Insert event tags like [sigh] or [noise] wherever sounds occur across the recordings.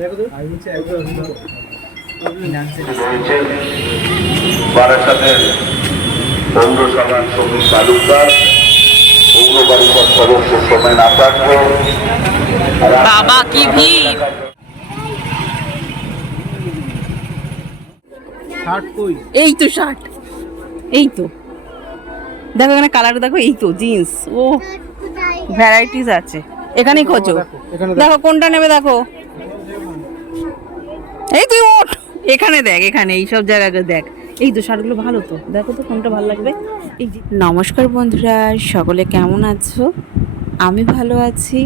রয়েছেন বারাসাতের পৌরসভার শ্রমিক তালুকদার পৌর সদস্য সোমেন আচার্য। বাবা, কি ভিড়! এই তো শার্ট এই তো। দেখো এখানে কালার দেখো এই তো জিন্স ও ভ্যারাইটিস আছে। এখানেই খোঁজো। দেখো কোনটা নেবে দেখো? এই তুই ওঠ। এখানে দেখ, এখানে এই সব জায়গায় দেখ। এই তো ভালো তো। দেখো তো কোনটা ভালো লাগবে। এই নমস্কার বন্ধুরা, সকলে কেমন আছো? আমি ভালো আছি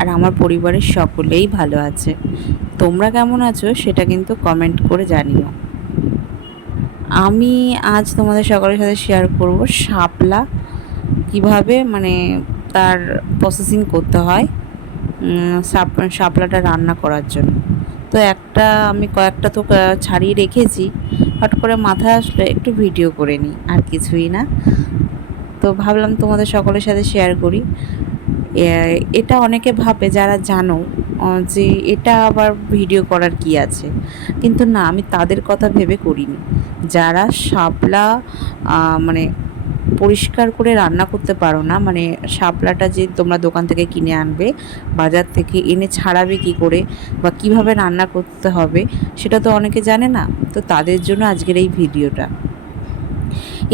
আর আমার পরিবারের সকলেই ভালো আছে। তোমরা কেমন আছো সেটা কিন্তু কমেন্ট করে জানিও। আমি আজ তোমাদের সকলের সাথে শেয়ার করব শাপলা। কীভাবে মানে তার প্রসেসিং করতে হয় শাপলাটা রান্না করার জন্য। তো একটা আমি কয়েকটা তো ছাড়িয়ে রেখেছি। হট করে মাথায় আসলে, একটু ভিডিও করে নিই, আর কিছুই না। তো ভাবলাম তোমাদের সকলের সাথে শেয়ার করি। এটা অনেকে ভাবে, যারা জানো যে এটা আবার ভিডিও করার কি আছে? কিন্তু না, আমি তাদের কথা ভেবে করিনি। যারা শাপলা মানে পরিষ্কার করে রান্না করতে পারো না মানে শাপলাটা যে তোমরা দোকান থেকে কিনে আনবে, বাজার থেকে এনে ছাড়াবে কি করে বা কীভাবে রান্না করতে হবে, সেটা তো অনেকে জানে না। তো তাদের জন্য আজকের এই ভিডিওটা।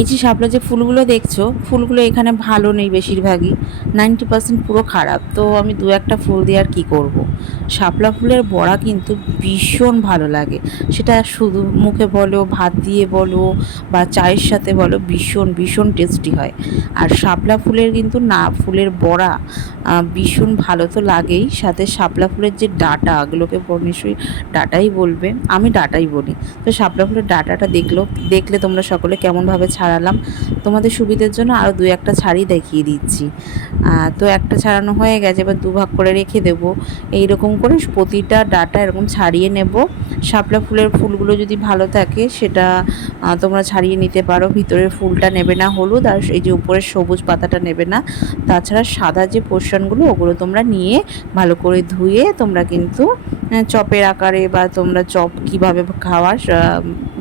এই যে শাপলা যে ফুলগুলো দেখছ, ফুলগুলো এখানে ভালো নেই বেশিরভাগই। নাইনটি পার্সেন্ট পুরো খারাপ। তো আমি দু একটা ফুল দিয়ে আর কী করব? শাপলা ফুলের বড়া কিন্তু ভীষণ ভালো লাগে। সেটা শুধু মুখে বলো, ভাত দিয়ে বলো, বা চায়ের সাথে বলো, ভীষণ ভীষণ টেস্টি হয়। আর শাপলা ফুলের কিন্তু না, ফুলের বড়া ভীষণ ভালো তো লাগেই। সাথে শাপলা ফুলের যে ডাটা এগুলোকে নিশ্চয়ই ডাটাই বলবে। আমি ডাটাই বলি। তো শাপলা ফুলের ডাটাটা দেখল, দেখলে তোমরা সকলে কেমনভাবে ছাড়ালাম। তোমাদের সুবিধার জন্য আরও দু একটা ছাড়ি দেখিয়ে দিচ্ছি। তো একটা ছাড়ানো হয়ে গেছে, এবার দুভাগ করে রেখে দেবো। এইরকম করে প্রতিটা ডাটা এরকম ছাড়িয়ে নেব। শাপলা ফুলের ফুলগুলো যদি ভালো থাকে, সেটা তোমরা ছাড়িয়ে নিতে পারো। ভিতরের ফুলটা নেবে না হলুদ, আর এই যে উপরের সবুজ পাতাটা নেবে না। তাছাড়া সাদা যে পোর্শনগুলো, ওগুলো তোমরা নিয়ে ভালো করে ধুয়ে তোমরা কিন্তু চপের আকারে বা তোমরা চপ কীভাবে খাওয়া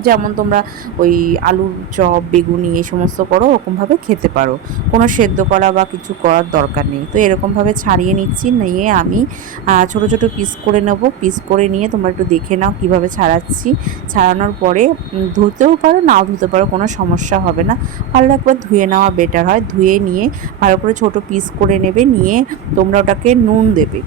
যেমন তোমরা ওই আলুর চপ, বেগুনি এই সমস্ত করো, ওরকমভাবে খেতে পারো। কোনো সেদ্ধ করা বা কিছু করার দরকার নেই। তো এরকমভাবে ছাড়িয়ে নিচ্ছি, নিয়ে আমি ছোট ছোট পিস করে নেব। পিস করে নিয়ে তোমরা একটু দেখে নাও কীভাবে ছাড়াচ্ছি। ছাড়ানোর পরে ধুতেও পারো, নাও ধুতে পারো, কোনো সমস্যা হবে না। পারলে একবার ধুয়ে নেওয়া বেটার হয়। ধুয়ে নিয়ে ভালো করে ছোট পিস করে নেবে, নিয়ে তোমরা ওটাকে নুন দেবে।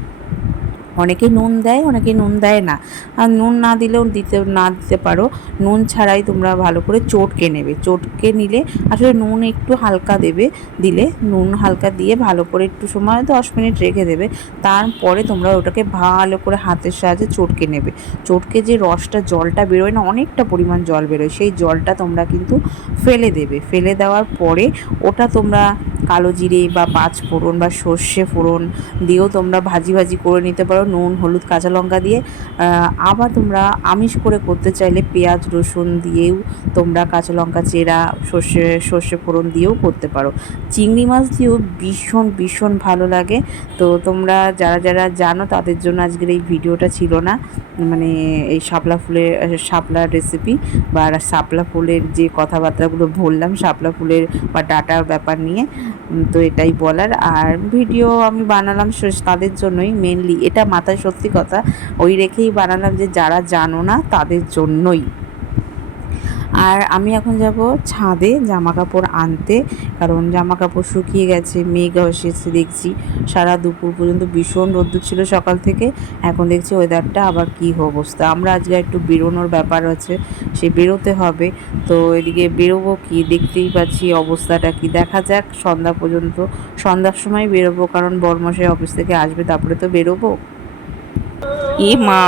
অনেকে নুন দেয় অনেকে নুন দেয় না। আর নুন না দিলেও দিতে, না দিতে পারো। নুন ছাড়াই তোমরা ভালো করে চটকে নেবে। চটকে নিলে আসলে নুন একটু হালকা দেবে, দিলে নুন হালকা দিয়ে ভালো করে একটু সময়, দশ মিনিট রেখে দেবে। তারপরে তোমরা ওটাকে ভালো করে হাতের সাহায্যে চটকে নেবে। চটকে যে রসটা, জলটা বেরোয় না, অনেকটা পরিমাণ জল বেরোয়। সেই জলটা তোমরা কিন্তু ফেলে দেবে। ফেলে দেওয়ার পরে ওটা তোমরা কালো জিরে বা পাঁচ ফোড়ন বা সর্ষে ফোড়ন দিয়েও তোমরা ভাজি ভাজি করে নিতে পারো। নুন, হলুদ, কাঁচা লঙ্কা দিয়ে আবার তোমরা আমিষ করে করতে চাইলে পেঁয়াজ, রসুন দিয়েও তোমরা কাঁচা লঙ্কা, চেরা, সর্ষে সর্ষে ফোড়ন দিয়েও করতে পারো। চিংড়ি মাছ দিয়েও ভীষণ ভীষণ ভালো লাগে। তো তোমরা যারা যারা জানো, তাদের জন্য আজকের এই ভিডিওটা ছিল না। মানে এই শাপলা ফুলের শাপলার রেসিপি বা শাপলা ফুলের যে কথাবার্তাগুলো বললাম, শাপলা ফুলের বা ডাটার ব্যাপার নিয়ে তো এটাই বলার। আর ভিডিও আমি বানালাম তাদের জন্যই মেনলি এটা মাথায় সত্যি কথা ওই রেখেই বানালাম যে যারা জানো না তাদের জন্যই। আর আমি এখন যাব ছাদে জামা কাপড় আনতে, কারণ জামা কাপড় শুকিয়ে গেছে, মেঘ এসেছে দেখছি। সারা দুপুর পর্যন্ত ভীষণ রোদ্দুর ছিল সকাল থেকে, এখন দেখছি ওয়েদারটা আবার কী অবস্থা। আমরা আজকে একটু বেরোনোর ব্যাপার আছে, সে বেরোতে হবে। তো এদিকে বেরোবো কি, দেখতেই পাচ্ছি অবস্থাটা কি। দেখা যাক সন্ধ্যা পর্যন্ত, সন্ধ্যার সময় বেরোবো, কারণ বরমশাই অফিস থেকে আসবে, তারপরে তো বেরোবো। এ মা।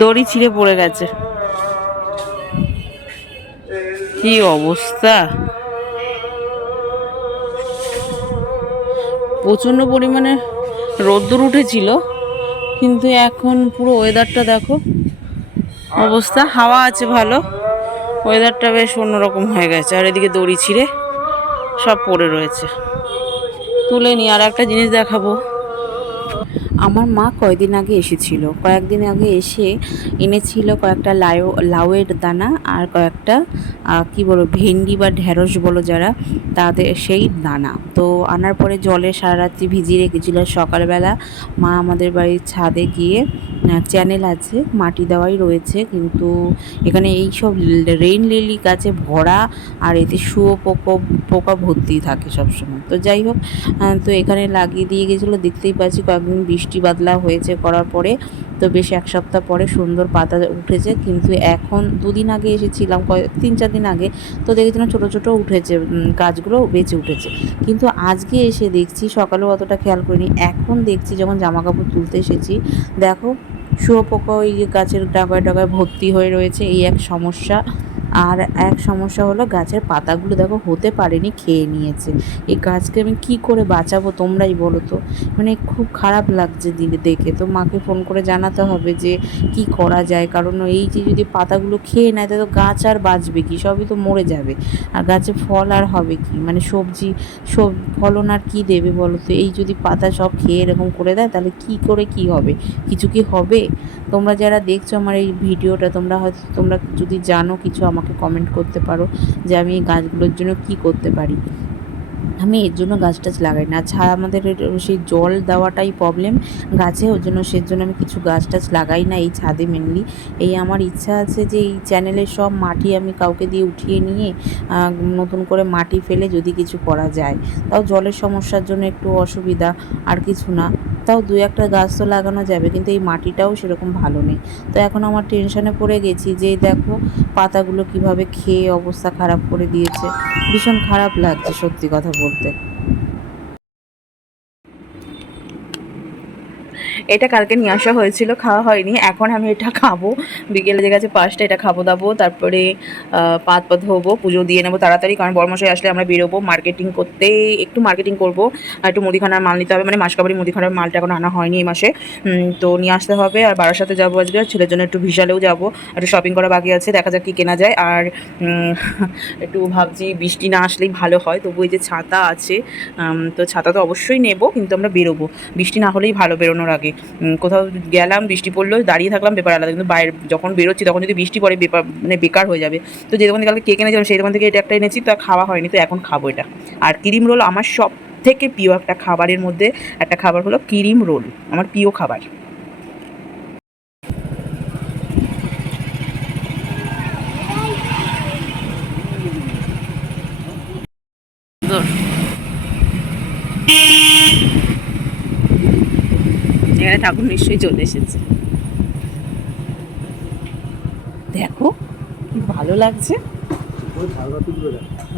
দড়ি ছিঁড়ে পড়ে গেছে। কি অবস্থা? প্রচণ্ড পরিমাণে রোদ্দুর উঠেছিল, কিন্তু এখন পুরো ওয়েদারটা দেখো, অবস্থা। হাওয়া আছে ভালো ওয়েদারটা বেশ অন্যরকম হয়ে গেছে। আর এদিকে দড়ি ছিঁড়ে সব পড়ে রয়েছে। তুলে নি আর একটা জিনিস দেখাবো। আমার মা কয়দিন আগে এসেছিল। কয়েকদিন আগে এসে এনেছিল কয়েকটা লাউ লাউয়ের দানা আর কয়েকটা কি বলো ভেন্ডি বা ঢেঁড়স বলো যারা, তাদের সেই দানা। তো আনার পরে জলে সারা রাত্রি ভিজিয়ে রেখেছিল। সকালবেলা মা আমাদের বাড়ির ছাদে গিয়ে চ্যানেল আছে, মাটি দেওয়াই রয়েছে। কিন্তু এখানে এই সব রেইন লিলি গাছে ভরা আর এতে শুয়ো পোকা পোকা ভর্তি থাকে সবসময়। তো যাই হোক তো এখানে লাগিয়ে দিয়ে গেছিল। দেখতেই পাচ্ছি কয়েকদিন বৃষ্টি বাদলা হয়েছে করার পরে, তো বেশ এক সপ্তাহ পরে সুন্দর পাতা উঠেছে। কিন্তু এখন দুদিন আগে এসেছিলাম, কয়েক, তিন, চার দিন আগে, তো দেখেছিলাম ছোটো ছোটো উঠেছে গাছগুলো বেঁচে উঠেছে। কিন্তু আজকে এসে দেখছি, সকালেও অতটা খেয়াল করিনি। এখন দেখছি যখন জামা কাপড় তুলতে এসেছি, দেখো শুয়োপোকা ওই গাছের ডাগায় ডাগায় ভর্তি হয়ে রয়েছে। এই এক সমস্যা। আর এক সমস্যা হলো গাছের পাতাগুলো দেখো হতে পারেনি, খেয়ে নিয়েছে। এই গাছকে আমি কি করে বাঁচাবো তোমরাই বলো তো? মানে খুব খারাপ লাগছে দিলে দেখে। তো মাকে ফোন করে জানাতে হবে যে কি করা যায়, কারণ এই যে যদি পাতাগুলো খেয়ে নেয়, তাহলে গাছ আর বাঁচবে কি? সবই তো মরে যাবে। আর গাছে ফল আর হবে কি? মানে সবজি, সব ফলন আর কি দেবে বলো তো? এই যদি পাতা সব খেয়ে এরকম করে দেয়, তাহলে কি করে কি হবে? কিছু কি হবে? তোমরা যারা দেখছ আমার এই ভিডিওটা, তোমরা হয়তো, তোমরা যদি জানো কিছু আমাকে কমেন্ট করতে পারো যে আমি এই গাছগুলোর জন্য কি করতে পারি। আমি এর জন্য গাছ টাছ লাগাই না। আচ্ছা আমাদের সেই জল দেওয়াটাই প্রবলেম গাছে ওর জন্য, সের জন্য আমি কিছু গাছ টাছ লাগাই না, এই ছাদে মেনলি এই আমার ইচ্ছা আছে যে এই চ্যানেলের সব মাটি আমি কাউকে দিয়ে উঠিয়ে নিয়ে নতুন করে মাটি ফেলে যদি কিছু করা যায়। তাও জলের সমস্যার জন্য একটু অসুবিধা, আর কিছু না। তাও দু একটা গাছ তো লাগানো যাবে, কিন্তু এই মাটিটাও সেরকম ভালো নেই। তো এখন আমার টেনশনে পড়ে গেছি যে দেখো পাতাগুলো কীভাবে খেয়ে অবস্থা খারাপ করে দিয়েছে। ভীষণ খারাপ লাগছে সত্যি কথা বলতে। এটা কালকে নিয়ে আসা হয়েছিল, খাওয়া হয়নি। এখন আমি এটা খাব। বিকেলে যে গেছে পাঁচটা এটা খাব দাবো, তারপরে পাত পা ধোবো, পুজো দিয়ে নেব তাড়াতাড়ি, কারণ বর্মশাই আসলে আমরা বেরোবো মার্কেটিং করতে, একটু মার্কেটিং করব। একটু মুদিখানার মাল নিতে হবে মানে মাসকাবারি মুদিখানার মালটা এখন আনা হয়নি এই মাসে। তো নিয়ে আসতে হবে, আর বারার সাথে যাব আজকে, আর ছেলের জন্য একটু ভিশালেও যাব। একটু শপিং করা বাকি আছে, দেখা যাক কী কেনা যায়। আর [laughs] একটু ভাবছি বৃষ্টি না আসলেই ভালো হয়, তবু এই যে ছাতা আছে তো ছাতা তো অবশ্যই নেব, কিন্তু আমরা বেরোবো। বৃষ্টি না হলেই ভালো বেরোনোর আগে। কোথাও গেলাম, বৃষ্টি পড়ল, দাঁড়িয়ে থাকলাম, ব্যাপার আলাদা। কিন্তু বাইরে যখন বেরোচ্ছি, তখন যদি বৃষ্টি পড়ে বেপার মানে বেকার হয়ে যাবে। তো যে দোকান থেকে কালকে কেক এনেছিলাম, সেই দোকান থেকে এটা একটা এনেছি, তা খাওয়া হয়নি, তো এখন খাব এটা। আর ক্রিম রোল আমার সব থেকে প্রিয় একটা খাবারের মধ্যে একটা খাবার হলো ক্রিম রোল, আমার প্রিয় খাবার। এখানে ঠাকুর নিশ্চয়ই চলে এসেছে। দেখো কি ভালো লাগছে।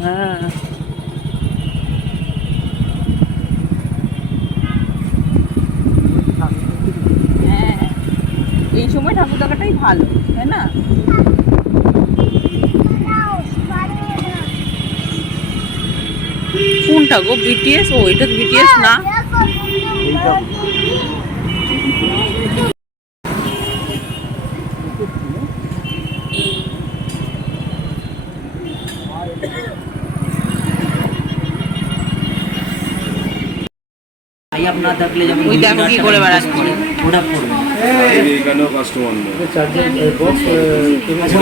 হ্যাঁ। হ্যাঁ। এই সময় ঠাকুর দেখাটাই ভালো তাই না? কোনটা গো বিটিএস ও এটা বিটিএস না? ভাই থাকলে যেমন ওই দেখো কি করে বেড়াচ্ছে। ওটা পড়বে এখানেও কাস্টমার নেই আচ্ছা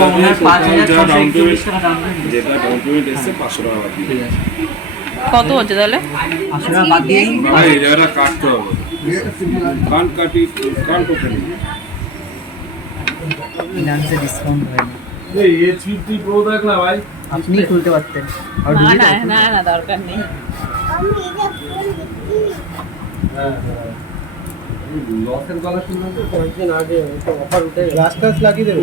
ওনার টাকা। যেটা ডাউন পেমেন্ট টাকা বাদ দিয়ে কত হচ্ছে তাহলে পাঁচশো টাকা বাদ দিয়েই এই জায়গাটা কাটতে হবে কান কাটি কান টোকেন ফিনান্সে ডিসকাউন্ট হয় না এই এইচ ফিফটি প্রো দেখ না ভাই আপনি খুলতে পারতেন আর না ঢুকে না যাও। না না দরকার নেই লসের গলা শুনলাম তো কয়েকদিন আগে একটা অফার উঠে গ্লাস টাস লাগিয়ে দেবে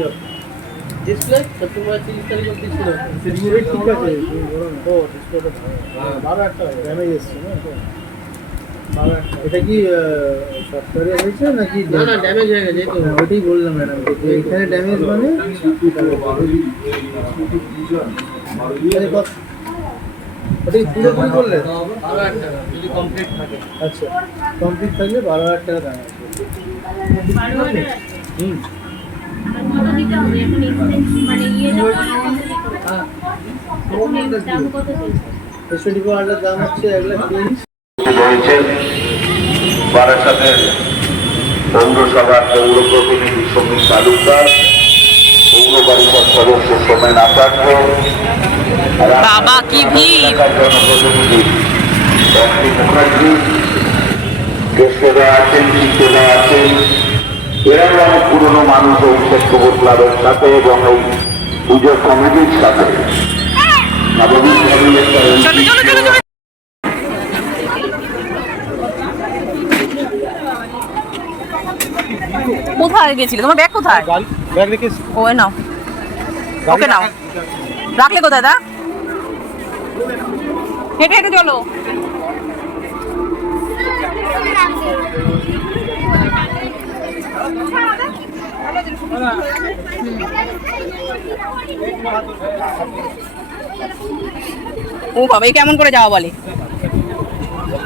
ডিসপ্লে সেপ্টেম্বর তিরিশ তারিখ অব্দি ছিল ডিসপ্লে ঠিক আছে ও ডিসপ্লেটা বারো একটা ড্যামেজ এসছে না তো বারো একটা এটা কি সফটওয়্যারে হয়েছে নাকি না না ড্যামেজ হয়ে গেছে তো। ওটাই বললাম ম্যাডাম এখানে ড্যামেজ মানে আরে ওটা কি পুরোপুরি করলে বারো হাজার টাকা যদি কমপ্লিট থাকে আচ্ছা কমপ্লিট থাকলে বারো হাজার টাকা দাম আছে। হুম। ফোর দাম হচ্ছে এক লাখ তিরিশ। রয়েছেন বারাসাতের পৌরসভার পৌর প্রতিনিধি সমীর তালুকদার পৌর পরিষদ সদস্য সোমেন আচার্য বাবা, কি ভিড়! জনপ্রতিনিধি মুখার্জি কেশরা আছেন চিত্রা আছেন। এরাও অনেক পুরনো মানুষ এই সেক্টর ক্লাবের সাথে এবং এই পুজো কমিটির সাথে। নবমী কমিটির চলো চলো চলো চলো কোথায় গেছিলে? তোমার ব্যাগ কোথায়? ব্যাগ রেখে এসছি। ও নাও। ওকে নাও। রাখলে কোথায় দা? হেঁটে হেঁটে চলো। ও বাবা এই কেমন করে যাওয়া বলে?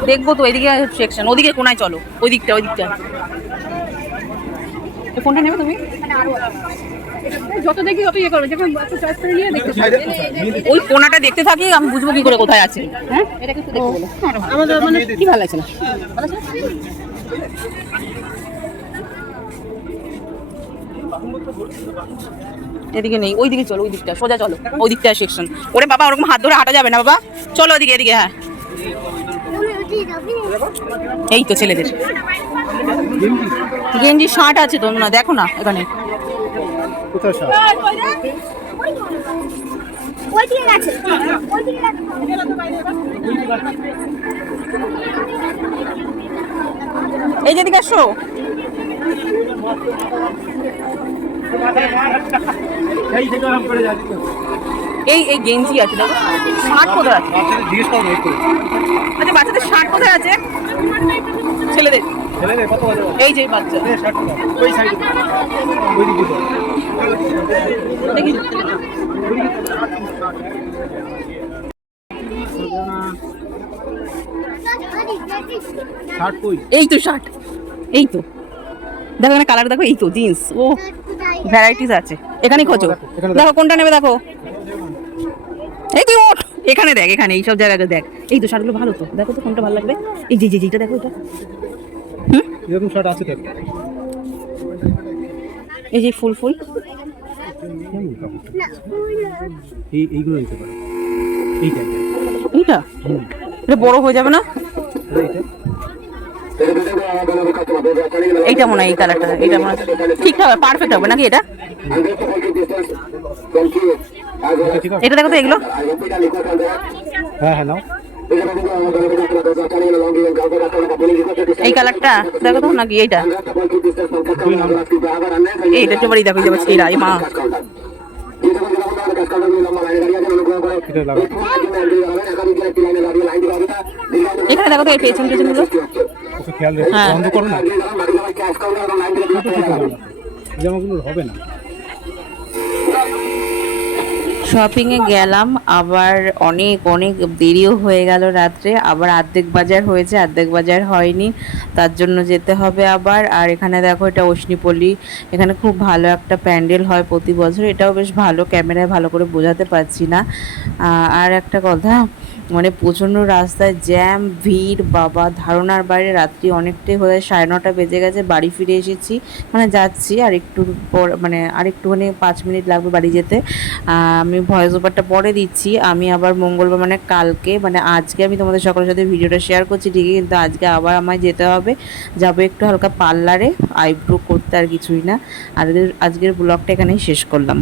দেখব তো এদিকে সেকশন ওদিকে কোনায় চলো ওই দিকটা ওই দিকটা। কোনটা নেবে তুমি? যত দেখি তত ইয়ে করো যখন চয়েস করে নিয়ে দেখতে ওই কোনাটা দেখতে থাকি আমি বুঝব কি করে কোথায় আছে। হ্যাঁ? এটা কিন্তু দেখতে বলো। আমাদের মানে কি ভালো লাগছে না? ভালো এদিকে নেই ওই দিকে চলো ওই দিকটা সোজা চলো ওই দিকটা সেকশন ওরে বাবা ওরকম হাত ধরে হাঁটা যাবে না বাবা। চলো ওদিকে এদিকে হ্যাঁ। এই তো ছেলেদের। গেঞ্জি শার্ট আছে তো না দেখো না এখানে। এই যেদিকে এসো এই করে যাচ্ছি। এই এই গেঞ্জি আছে দেখো। শার্ট কোথায় আছে? আচ্ছা বাচ্চাদের শার্ট কোথায় আছে? ছেলেদের। ছেলেদের কত বাজে এই যে বাচ্চা। এই শার্ট ওই সাইডে ওই দিকে তো। দেখি। শার্ট কই? এই তো শার্ট। এই তো। দেখো এখানে কালার দেখো এই তো জিন্স। ও ভ্যারাইটিস আছে। এখানে খোঁজো। দেখো। কোনটা নেবে দেখো। এই তুই ওঠ। এখানে দেখ এখানে এই সব জায়গাতে দেখ। এই তো শার্টগুলো ভালো তো। দেখো তো কোনটা ভালো লাগবে। এই যে যে এটা দেখো এটা। এরকম শার্ট আছে দেখ। এই যে ফুল ফুল। এই এইগুলো নিতে পারো। এই এইটা? এটা বড় হয়ে যাবে না? এইটা মনে হয় এই কালারটা এইটা মনে হয়। ঠিকঠাক হবে পারফেক্ট হবে নাকি এটা? এটা ঠিক এটা দেখো তো এগুলো। হ্যাঁ হ্যাঁ এই কালারটা দেখো তো নাকি এইটা। এইটা চোবারই দেখো এই যে ছেঁড়া এই মা। এটা এখানে দেখো তো এই পেছন পেছনগুলো খেয়াল রেখো হ্যাঁ। বন্ধ করো না। জামাগুলো হবে না। শপিংয়ে গেলাম, আবার অনেক অনেক দেরিও হয়ে গেল রাত্রে, আবার আর্ধেক বাজার হয়েছে, আর্ধেক বাজার হয়নি, তার জন্য যেতে হবে আবার, আর এখানে দেখো এটা অশ্নিপল্লী এখানে খুব ভালো একটা প্যান্ডেল হয় প্রতি বছর, এটাও বেশ ভালো ক্যামেরায় ভালো করে বোঝাতে পারছি না। আর একটা কথা মানে প্রচণ্ড রাস্তায় জ্যাম, ভিড়, বাবা, ধারণার বাইরে রাত্রি অনেকটাই হয়ে সাড়ে নটা বেজে গেছে, বাড়ি ফিরে এসেছি। মানে যাচ্ছি আর একটু পর মানে আর একটুখানি পাঁচ মিনিট লাগবে বাড়ি যেতে। আমি ভয়েস ওভারটা পরে দিচ্ছি। আমি আবার মঙ্গলবার মানে কালকে মানে আজকে আমি তোমাদের সকলের সাথে ভিডিওটা শেয়ার করছি ঠিকই, কিন্তু আজকে আবার আমায় যেতে হবে। যাব একটু হালকা পার্লারে, আইব্রো করতে আর কিছুই না। আর আজকের ব্লগটা এখানেই শেষ করলাম।